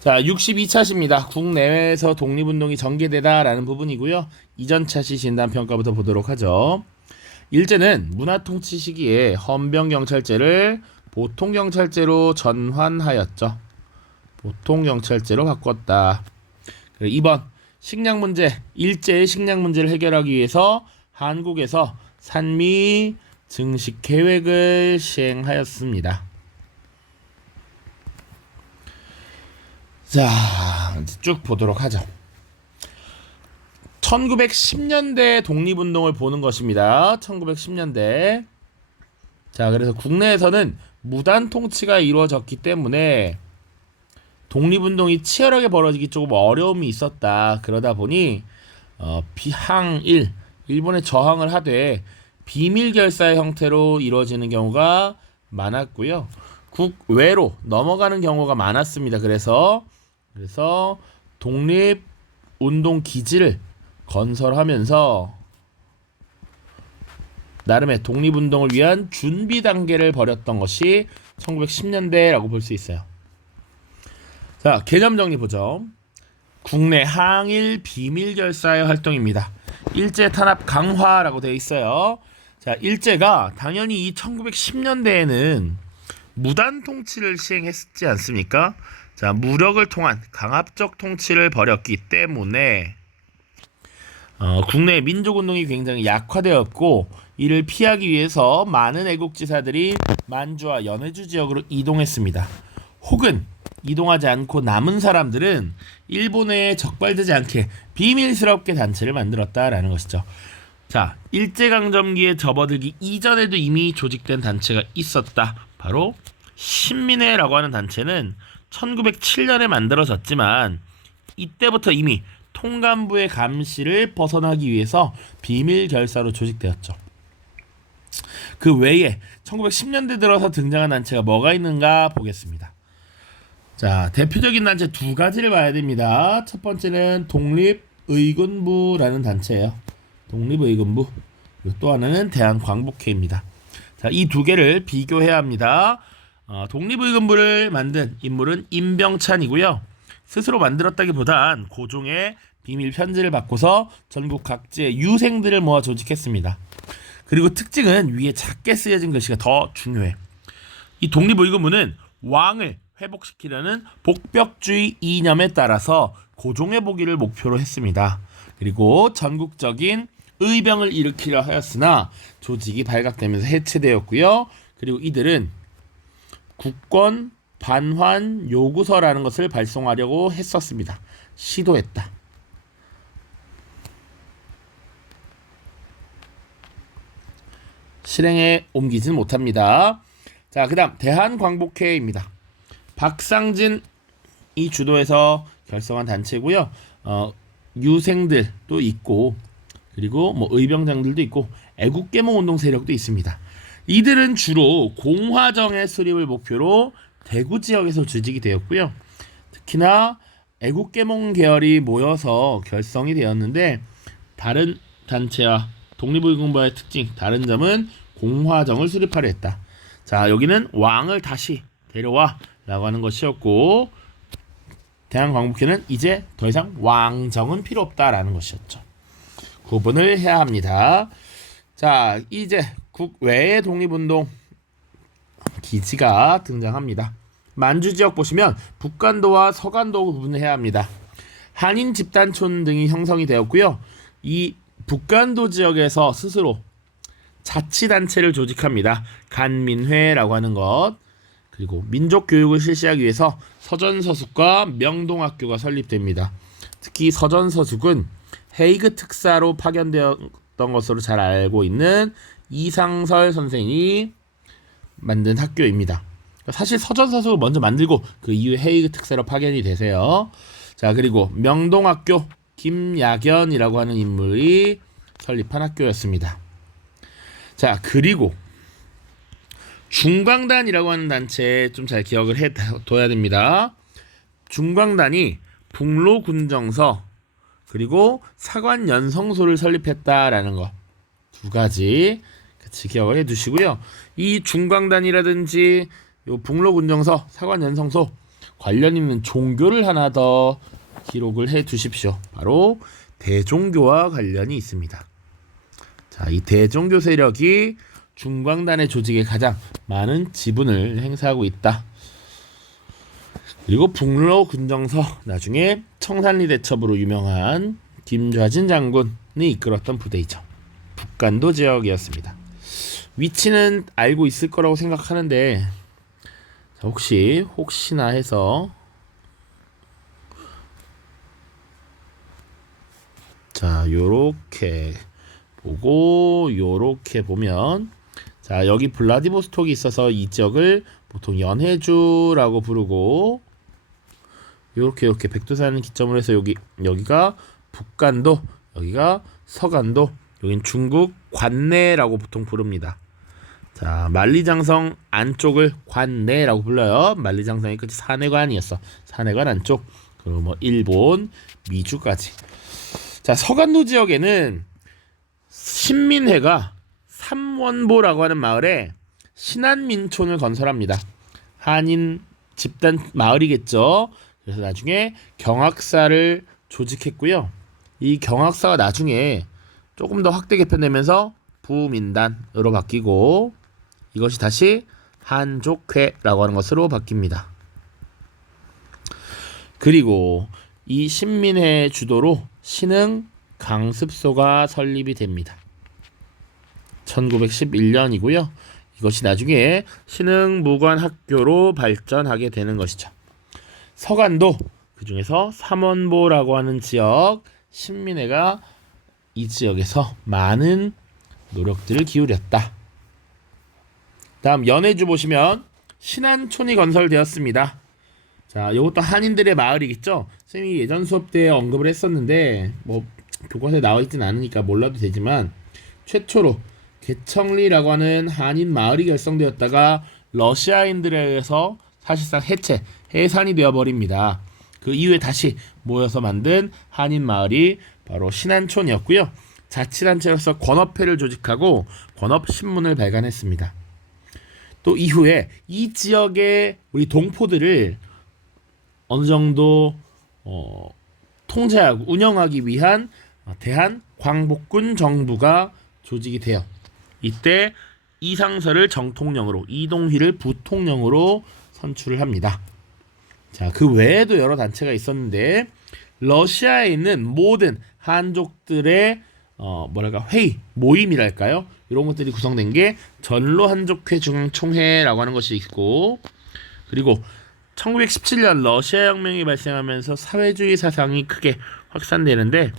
자, 62차시입니다. 국내외에서 독립운동이 전개되다라는 부분이고요. 이전차시 진단평가부터 보도록 하죠. 일제는 문화통치 시기에 헌병경찰제를 보통경찰제로 전환하였죠. 보통경찰제로 바꿨다. 2번, 식량문제. 일제의 식량문제를 해결하기 위해서 한국에서 산미 증식 계획을 시행하였습니다. 자, 이제 쭉 보도록 하죠. 1910년대 독립운동을 보는 것입니다. 1910년대. 자, 그래서 국내에서는 무단 통치가 이루어졌기 때문에 독립운동이 치열하게 벌어지기 조금 어려움이 있었다. 그러다 보니 비항일, 일본에 저항을 하되 비밀 결사의 형태로 이루어지는 경우가 많았고요. 국외로 넘어가는 경우가 많았습니다. 그래서 독립운동 기지를 건설하면서 나름의 독립운동을 위한 준비 단계를 벌였던 것이 1910년대라고 볼 수 있어요. 자, 개념 정리 보죠. 국내 항일 비밀 결사의 활동입니다. 일제 탄압 강화라고 되어 있어요. 자, 일제가 당연히 이 1910년대에는 무단 통치를 시행했지 않습니까? 자, 무력을 통한 강압적 통치를 벌였기 때문에 국내 민족운동이 굉장히 약화되었고, 이를 피하기 위해서 많은 애국지사들이 만주와 연해주 지역으로 이동했습니다. 혹은 이동하지 않고 남은 사람들은 일본에 적발되지 않게 비밀스럽게 단체를 만들었다라는 것이죠. 자, 일제강점기에 접어들기 이전에도 이미 조직된 단체가 있었다. 바로 신민회라고 하는 단체는 1907년에 만들어졌지만 이때부터 이미 통감부의 감시를 벗어나기 위해서 비밀 결사로 조직되었죠. 그 외에 1910년대 들어서 등장한 단체가 뭐가 있는가 보겠습니다. 자, 대표적인 단체 두 가지를 봐야 됩니다. 첫 번째는 독립의군부라는 단체예요. 독립의군부. 그리고 또 하나는 대한광복회입니다. 자, 이 두 개를 비교해야 합니다. 독립의군부를 만든 인물은 임병찬이고요. 스스로 만들었다기보단 고종의 비밀 편지를 받고서 전국 각지의 유생들을 모아 조직했습니다. 그리고 특징은 위에 작게 쓰여진 글씨가 더 중요해. 이 독립의군부는 왕을 회복시키려는 복벽주의 이념에 따라서 고종의 복위를 목표로 했습니다. 그리고 전국적인 의병을 일으키려 하였으나 조직이 발각되면서 해체되었고요. 그리고 이들은 국권 반환 요구서라는 것을 발송하려고 했었습니다. 시도했다. 실행에 옮기진 못합니다. 자, 그 다음 대한광복회입니다. 박상진이 주도해서 결성한 단체고요. 유생들도 있고, 그리고 의병장들도 있고, 애국계몽운동 세력도 있습니다. 이들은 주로 공화정의 수립을 목표로 대구 지역에서 조직이 되었고요. 특히나 애국계몽 계열이 모여서 결성이 되었는데, 다른 단체와 독립의군부의 특징, 다른 점은 공화정을 수립하려 했다. 자, 여기는 왕을 다시 데려와 라고 하는 것이었고, 대한광복회는 이제 더 이상 왕정은 필요 없다라는 것이었죠. 구분을 해야 합니다. 자, 이제 국외의 독립운동 기지가 등장합니다. 만주 지역 보시면 북간도와 서간도 구분을 해야 합니다. 한인 집단촌 등이 형성이 되었고요. 이 북간도 지역에서 스스로 자치단체를 조직합니다. 간민회라고 하는 것. 그리고 민족교육을 실시하기 위해서 서전서숙과 명동학교가 설립됩니다. 특히 서전서숙은 헤이그 특사로 파견되었던 것으로 잘 알고 있는 이상설 선생이 만든 학교입니다. 사실 서전서숙을 먼저 만들고 그 이후에 헤이그 특사로 파견이 되세요. 자, 그리고 명동학교 김야견이라고 하는 인물이 설립한 학교였습니다. 자, 그리고 중광단이라고 하는 단체 좀 잘 기억을 해둬야 됩니다. 중광단이 북로군정서 그리고 사관연성소를 설립했다라는 거 두 가지 같이 기억을 해두시고요. 이 중광단이라든지 요 북로군정서, 사관연성소 관련 있는 종교를 하나 더 기록을 해 두십시오. 바로 대종교와 관련이 있습니다. 자, 이 대종교 세력이 중광단의 조직에 가장 많은 지분을 행사하고 있다. 그리고 북러 군정서, 나중에 청산리 대첩으로 유명한 김좌진 장군이 이끌었던 부대이죠. 북간도 지역이었습니다. 위치는 알고 있을 거라고 생각하는데, 자, 혹시나 해서, 자, 요렇게 보고 요렇게 보면, 자, 여기 블라디보스톡이 있어서 이 지역을 보통 연해주라고 부르고, 이렇게 백두산 기점으로 해서 여기가 북간도, 여기가 서간도, 여긴 중국 관내라고 보통 부릅니다. 자, 만리장성 안쪽을 관내라고 불러요. 만리장성의 끝이 산해관이었어. 산해관 안쪽. 그리고 뭐 일본, 미주까지. 자, 서간도 지역에는 신민회가 삼원보라고 하는 마을에 신안민촌을 건설합니다. 한인 집단 마을이겠죠. 그래서 나중에 경학사를 조직했고요. 이 경학사가 나중에 조금 더 확대 개편되면서 부민단으로 바뀌고, 이것이 다시 한족회라고 하는 것으로 바뀝니다. 그리고 이 신민회 주도로 신흥 강습소가 설립이 됩니다. 1911년이고요. 이것이 나중에 신흥 무관학교로 발전하게 되는 것이죠. 서간도, 그 중에서 삼원보라고 하는 지역, 신민회가 이 지역에서 많은 노력들을 기울였다. 다음 연해주 보시면 신안촌이 건설되었습니다. 자, 이것도 한인들의 마을이겠죠. 쌤이 예전 수업 때 언급을 했었는데 뭐 교과서에 나와 있진 않으니까 몰라도 되지만, 최초로 개청리라고 하는 한인 마을이 결성되었다가 러시아인들에 의해서 사실상 해산이 되어버립니다. 그 이후에 다시 모여서 만든 한인 마을이 바로 신안촌이었고요. 자치단체로서 권업회를 조직하고 권업신문을 발간했습니다. 또 이후에 이 지역의 우리 동포들을 어느 정도 통제하고 운영하기 위한 대한광복군 정부가 조직이 돼요. 이때 이상설을 정통령으로, 이동휘를 부통령으로 선출을 합니다. 자, 그 외에도 여러 단체가 있었는데, 러시아에 있는 모든 한족들의 회의, 모임이랄까요? 이런 것들이 구성된 게 전로한족회 중앙총회라고 하는 것이 있고, 그리고 1917년 러시아 혁명이 발생하면서 사회주의 사상이 크게 확산되는데,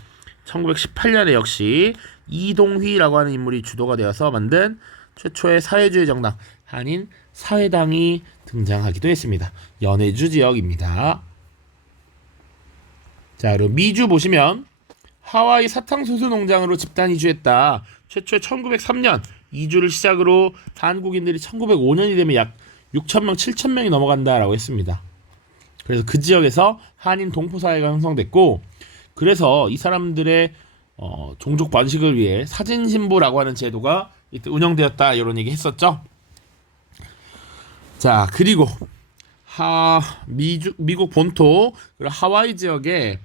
1918년에 역시 이동휘라고 하는 인물이 주도가 되어서 만든 최초의 사회주의 정당 한인 사회당이 등장하기도 했습니다. 연해주 지역입니다. 자, 그리고 미주 보시면 하와이 사탕수수 농장으로 집단 이주했다. 최초에 1903년 이주를 시작으로 한국인들이 1905년이 되면 약 6,000명, 7,000명이 넘어간다라고 했습니다. 그래서 그 지역에서 한인 동포사회가 형성됐고, 그래서 이 사람들의 종족 번식을 위해 사진신부라고 하는 제도가 이때 운영되었다, 이런 얘기 했었죠. 자, 그리고 미국 본토 하와이 지역에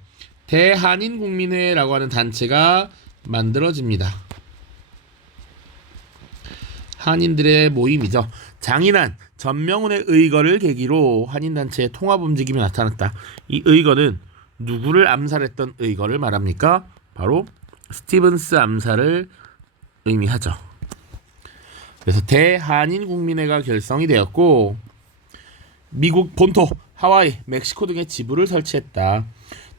대한인국민회라고 하는 단체가 만들어집니다. 한인들의 모임이죠. 장인한 전명훈의 의거를 계기로 한인단체의 통합 움직임이 나타났다. 이 의거는 누구를 암살했던 의거를 말합니까? 바로 스티븐스 암살을 의미하죠. 그래서 대한인국민회가 결성이 되었고, 미국 본토, 하와이, 멕시코 등의 지부를 설치했다.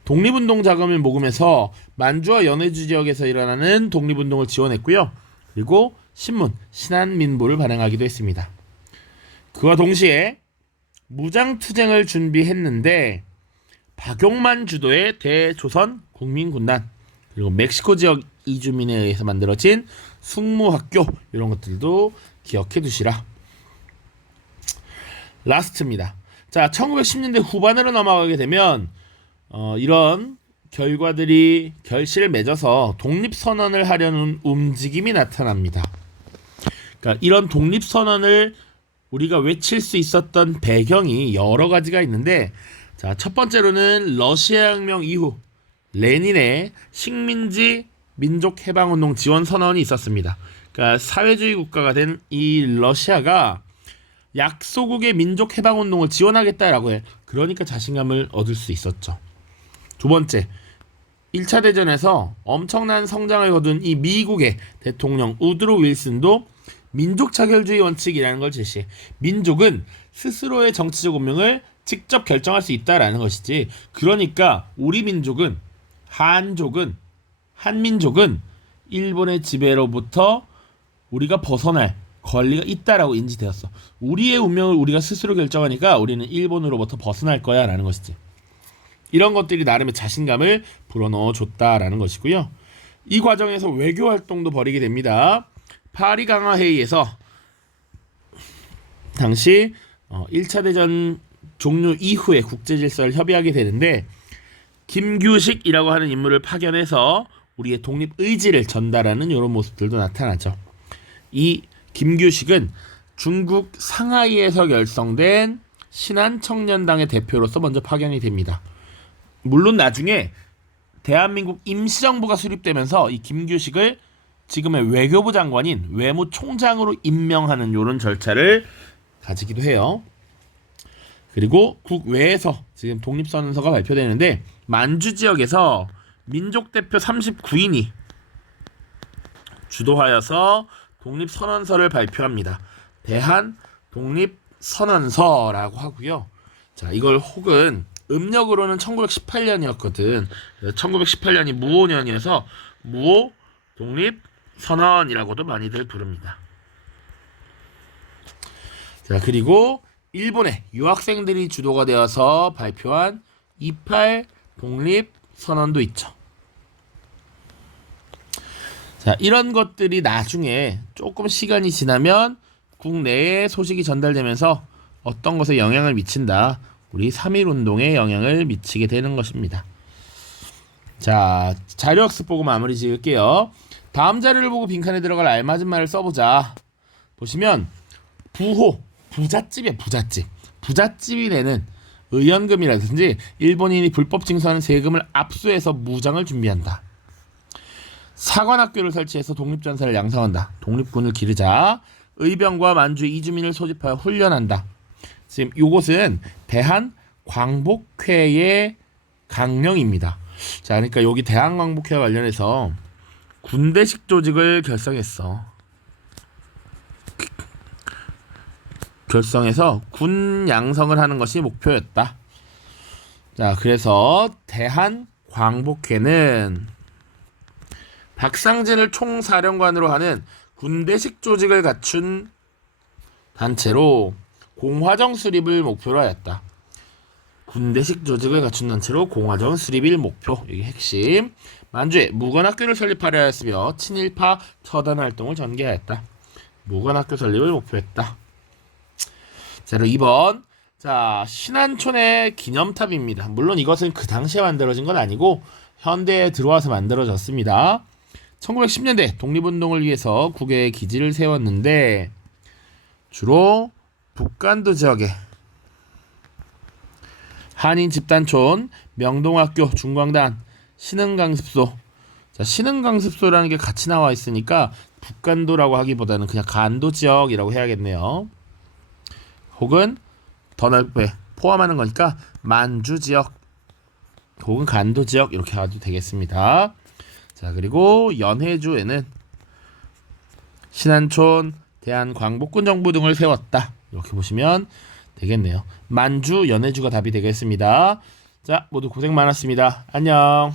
독립운동 자금을 모금해서 만주와 연해주 지역에서 일어나는 독립운동을 지원했고요. 그리고 신문, 신안민보를 발행하기도 했습니다. 그와 동시에 무장투쟁을 준비했는데, 박용만 주도의 대조선 국민군단, 그리고 멕시코 지역 이주민에 의해서 만들어진 숙무학교, 이런 것들도 기억해 두시라. 라스트입니다. 자, 1910년대 후반으로 넘어가게 되면 이런 결과들이 결실을 맺어서 독립선언을 하려는 움직임이 나타납니다. 그러니까 이런 독립선언을 우리가 외칠 수 있었던 배경이 여러 가지가 있는데, 자, 첫 번째로는 러시아 혁명 이후 레닌의 식민지 민족 해방운동 지원 선언이 있었습니다. 그러니까 사회주의 국가가 된 이 러시아가 약소국의 민족 해방운동을 지원하겠다라고 해. 그러니까 자신감을 얻을 수 있었죠. 두 번째, 1차 대전에서 엄청난 성장을 거둔 이 미국의 대통령 우드로 윌슨도 민족 차별주의 원칙이라는 걸 제시해. 민족은 스스로의 정치적 운명을 직접 결정할 수 있다라는 것이지. 그러니까 우리 민족은, 한민족은 일본의 지배로부터 우리가 벗어날 권리가 있다라고 인지되었어. 우리의 운명을 우리가 스스로 결정하니까 우리는 일본으로부터 벗어날 거야 라는 것이지. 이런 것들이 나름의 자신감을 불어넣어 줬다라는 것이고요. 이 과정에서 외교 활동도 벌이게 됩니다. 파리 강화 회의에서 당시 1차 대전 종료 이후에 국제 질서를 협의하게 되는데, 김규식이라고 하는 인물을 파견해서 우리의 독립 의지를 전달하는 이런 모습들도 나타나죠. 이 김규식은 중국 상하이에서 결성된 신한청년당의 대표로서 먼저 파견이 됩니다. 물론 나중에 대한민국 임시정부가 수립되면서 이 김규식을 지금의 외교부 장관인 외무총장으로 임명하는 이런 절차를 가지기도 해요. 그리고 국외에서 지금 독립선언서가 발표되는데, 만주 지역에서 민족대표 39인이 주도하여서 독립선언서를 발표합니다. 대한 독립선언서라고 하고요. 자, 이걸 혹은 음력으로는 1918년이었거든. 1918년이 무오년이어서 무오 독립선언이라고도 많이들 부릅니다. 자, 그리고 일본의 유학생들이 주도가 되어서 발표한 28 독립선언도 있죠. 자, 이런 것들이 나중에 조금 시간이 지나면 국내에 소식이 전달되면서 어떤 것에 영향을 미친다. 우리 3.1운동에 영향을 미치게 되는 것입니다. 자, 자료학습 보고 마무리 지을게요. 다음 자료를 보고 빈칸에 들어갈 알맞은 말을 써보자. 보시면 부호, 부잣집이야, 부잣집. 부잣집이 내는 의연금이라든지 일본인이 불법 징수하는 세금을 압수해서 무장을 준비한다. 사관학교를 설치해서 독립전사를 양성한다. 독립군을 기르자. 의병과 만주 이주민을 소집하여 훈련한다. 지금 이곳은 대한광복회의 강령입니다. 자, 그러니까 여기 대한광복회와 관련해서 군대식 조직을 결성해서 군 양성을 하는 것이 목표였다. 자, 그래서 대한광복회는 박상진을 총사령관으로 하는 군대식 조직을 갖춘 단체로 공화정 수립을 목표로 하였다. 군대식 조직을 갖춘 단체로 공화정 수립을 목표. 이게 핵심. 만주에 무관학교를 설립하려 하였으며 친일파 처단 활동을 전개하였다. 무관학교 설립을 목표했다. 자, 그리고 2번. 자, 신안촌의 기념탑입니다. 물론 이것은 그 당시에 만들어진 건 아니고 현대에 들어와서 만들어졌습니다. 1910년대 독립운동을 위해서 국외에 기지를 세웠는데 주로 북간도 지역에 한인 집단촌, 명동학교, 중광단, 신흥강습소. 자, 신흥강습소라는 게 같이 나와 있으니까 북간도라고 하기보다는 그냥 간도 지역이라고 해야겠네요. 혹은 더 넓게 포함하는 거니까 만주 지역 혹은 간도 지역 이렇게 해도 되겠습니다. 자, 그리고 연해주에는 신안촌, 대한광복군 정부 등을 세웠다. 이렇게 보시면 되겠네요. 만주, 연해주가 답이 되겠습니다. 자, 모두 고생 많았습니다. 안녕.